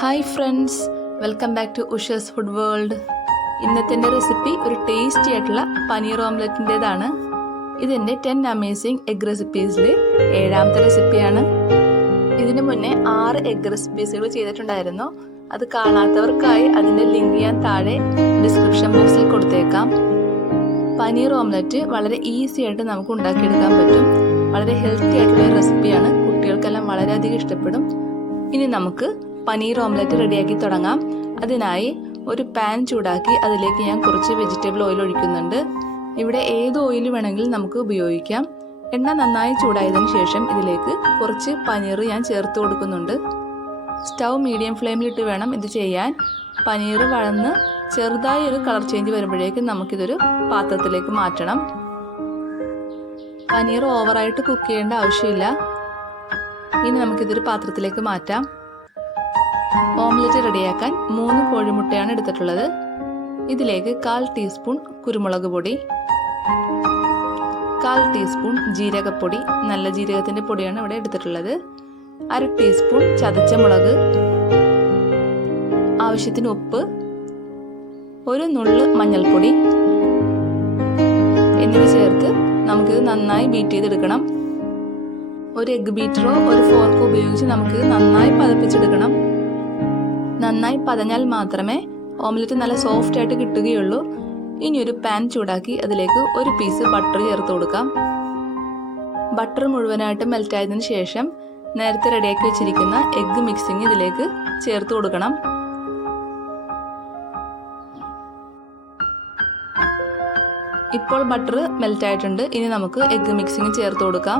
Hi friends, welcome back to Ushus Food World. ഇന്നത്തെ recipe ഒരു tasty ആയിട്ടുള്ള പനീർ ഓംലെറ്റിൻ്റെതാണ്. ഇതിൻ്റെ 10 അമേസിംഗ് എഗ് റെസിപ്പീസിൽ 7ാമത്തെ റെസിപ്പിയാണ്. ഇതിനു മുന്നേ 6 എഗ് റെസിപ്പീസുകൾ ചെയ്തിട്ടുണ്ടായിരുന്നു. അത് കാണാത്തവർക്കായി അതിൻ്റെ ലിങ്ക് ഞാൻ താഴെ ഡിസ്ക്രിപ്ഷൻ ബോക്സിൽ കൊടുത്തേക്കാം. പനീർ ഓംലെറ്റ് വളരെ ഈസി ആയിട്ട് നമുക്ക് ഉണ്ടാക്കിയെടുക്കാൻ പറ്റും. വളരെ ഹെൽത്തി ആയിട്ടുള്ള റെസിപ്പിയാണ്. കുട്ടികൾക്കെല്ലാം വളരെയധികം ഇഷ്ടപ്പെടും. ഇനി നമുക്ക് പനീർ ഓംലെറ്റ് റെഡിയാക്കി തുടങ്ങാം. അതിനായി ഒരു പാൻ ചൂടാക്കി അതിലേക്ക് ഞാൻ കുറച്ച് വെജിറ്റബിൾ ഓയിൽ ഒഴിക്കുന്നുണ്ട്. ഇവിടെ ഏത് ഓയിൽ വേണമെങ്കിലും നമുക്ക് ഉപയോഗിക്കാം. എണ്ണ നന്നായി ചൂടായതിനു ശേഷം ഇതിലേക്ക് കുറച്ച് പനീർ ഞാൻ ചേർത്ത് കൊടുക്കുന്നുണ്ട്. സ്റ്റൗ മീഡിയം ഫ്ലെയിമിലിട്ട് വേണം ഇത് ചെയ്യാൻ. പനീർ വഴന്ന് ചെറുതായി ഒരു കളർ ചേഞ്ച് വരുമ്പോഴേക്കും നമുക്കിതൊരു പാത്രത്തിലേക്ക് മാറ്റണം. പനീർ ഓവറായിട്ട് കുക്ക് ചെയ്യേണ്ട ആവശ്യമില്ല. ഇനി നമുക്കിതൊരു പാത്രത്തിലേക്ക് മാറ്റാം. ഓംലെറ്റ് റെഡിയാക്കാൻ 3 കോഴിമുട്ടയാണ് എടുത്തിട്ടുള്ളത്. ഇതിലേക്ക് 1/4 ടീസ്പൂൺ കുരുമുളക് പൊടി, 1/4 ടീസ്പൂൺ ജീരകപ്പൊടി, നല്ല ജീരകത്തിൻ്റെ പൊടിയാണ് ഇവിടെ എടുത്തിട്ടുള്ളത്, 1/2 ടീസ്പൂൺ ചതച്ച മുളക്, ആവശ്യത്തിന് ഉപ്പ്, ഒരു നുള്ള് മഞ്ഞൾപ്പൊടി എന്നിവ ചേർത്ത് നമുക്കിത് നന്നായി ബീറ്റ് ചെയ്തെടുക്കണം. ഒരു എഗ് ബീറ്ററോ ഒരു ഫോർക്കോ ഉപയോഗിച്ച് നമുക്കിത് നന്നായി പതപ്പിച്ചെടുക്കണം. നന്നായി പതഞ്ഞാൽ മാത്രമേ ഓംലെറ്റ് നല്ല സോഫ്റ്റ് ആയിട്ട് കിട്ടുകയുള്ളൂ. ഇനി ഒരു പാൻ ചൂടാക്കി അതിലേക്ക് ഒരു പീസ് ബട്ടർ ചേർത്ത് കൊടുക്കാം. ബട്ടർ മുഴുവനായിട്ട് മെൽറ്റ് ആയതിനു ശേഷം നേരത്തെ റെഡിയാക്കി വെച്ചിരിക്കുന്ന എഗ് മിക്സിങ് ഇതിലേക്ക് ചേർത്ത് കൊടുക്കണം. ഇപ്പോൾ ബട്ടർ മെൽറ്റ് ആയിട്ടുണ്ട്. ഇനി നമുക്ക് എഗ് മിക്സിങ് ചേർത്ത് കൊടുക്കാം.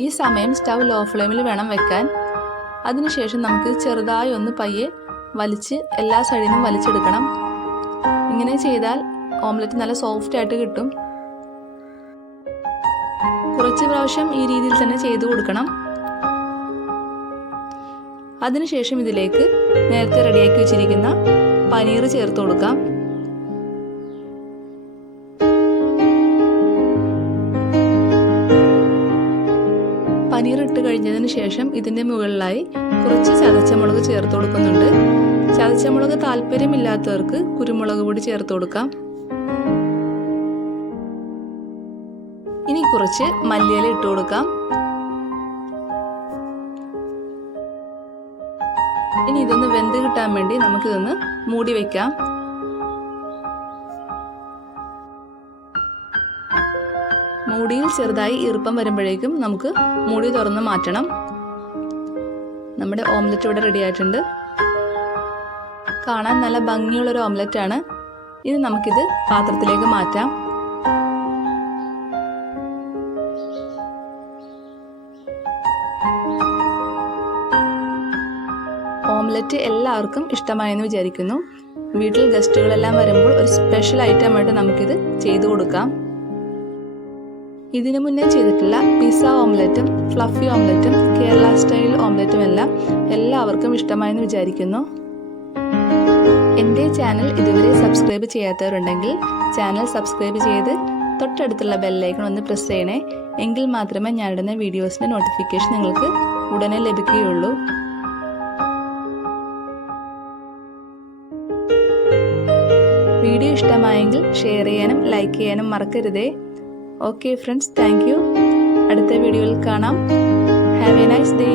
ഈ സമയം സ്റ്റൗ ലോ ഫ്ലെയിമിൽ വേണം വെക്കാൻ. അതിനുശേഷം നമുക്ക് ചെറുതായി ഒന്ന് പയ്യെ വലിച്ച് എല്ലാ സൈഡിൽ നിന്നും വലിച്ചെടുക്കണം. ഇങ്ങനെ ചെയ്താൽ ഓംലെറ്റ് നല്ല സോഫ്റ്റ് ആയിട്ട് കിട്ടും. കുറച്ച് പ്രാവശ്യം ഈ രീതിയിൽ തന്നെ ചെയ്തു കൊടുക്കണം. അതിനുശേഷം ഇതിലേക്ക് നേരത്തെ റെഡിയാക്കി വെച്ചിരിക്കുന്ന പനീർ ചേർത്ത് കൊടുക്കാം. പനീർ ഇട്ട് കഴിഞ്ഞതിന് ശേഷം ഇതിൻ്റെ മുകളിലായി കുറച്ച് ചതച്ചമുളക് ചേർത്ത് കൊടുക്കുന്നുണ്ട്. ചതച്ചമുളക് താല്പര്യമില്ലാത്തവർക്ക് കുരുമുളക് പൊടി ചേർത്ത് കൊടുക്കാം. ഇനി കുറച്ച് മല്ലിയില ഇട്ട് കൊടുക്കാം. ഇനി ഇതൊന്ന് വെന്ത് കിട്ടാൻ വേണ്ടി നമുക്കിതൊന്ന് മൂടി വയ്ക്കാം. മൂടിയിൽ ചെറുതായി ഈർപ്പം വരുമ്പോഴേക്കും നമുക്ക് മൂടി തുറന്ന് മാറ്റണം. നമ്മുടെ ഓംലെറ്റ് ഇവിടെ റെഡി ആയിട്ടുണ്ട്. കാണാൻ നല്ല ഭംഗിയുള്ളൊരു ഓംലെറ്റ് ആണ്. ഇനി നമുക്കിത് പാത്രത്തിലേക്ക് മാറ്റാം. ഓംലെറ്റ് എല്ലാവർക്കും ഇഷ്ടമായെന്ന് വിചാരിക്കുന്നു. വീട്ടിൽ ഗസ്റ്റുകളെല്ലാം വരുമ്പോൾ ഒരു സ്പെഷ്യൽ ഐറ്റമായിട്ട് നമുക്കിത് ചെയ്തു കൊടുക്കാം. ഇതിനു മുന്നേ ചെയ്തിട്ടുള്ള പിസ്സ ഓംലെറ്റും ഫ്ലഫി ഓംലെറ്റും കേരള സ്റ്റൈൽ ഓംലെറ്റും എല്ലാം എല്ലാവർക്കും ഇഷ്ടമായെന്ന് വിചാരിക്കുന്നു. എൻ്റെ ചാനൽ ഇതുവരെ സബ്സ്ക്രൈബ് ചെയ്യാത്തവരുണ്ടെങ്കിൽ ചാനൽ സബ്സ്ക്രൈബ് ചെയ്ത് തൊട്ടടുത്തുള്ള ബെല്ലൈക്കൺ ഒന്ന് പ്രസ് ചെയ്യണേ. എങ്കിൽ മാത്രമേ ഞാനിടുന്ന വീഡിയോസിൻ്റെ നോട്ടിഫിക്കേഷൻ നിങ്ങൾക്ക് ഉടനെ ലഭിക്കുകയുള്ളൂ. വീഡിയോ ഇഷ്ടമായെങ്കിൽ ഷെയർ ചെയ്യാനും ലൈക്ക് ചെയ്യാനും മറക്കരുതേ. Okay friends, thank you. അടുത്ത വീഡിയോയിൽ കാണാം. Have A nice day.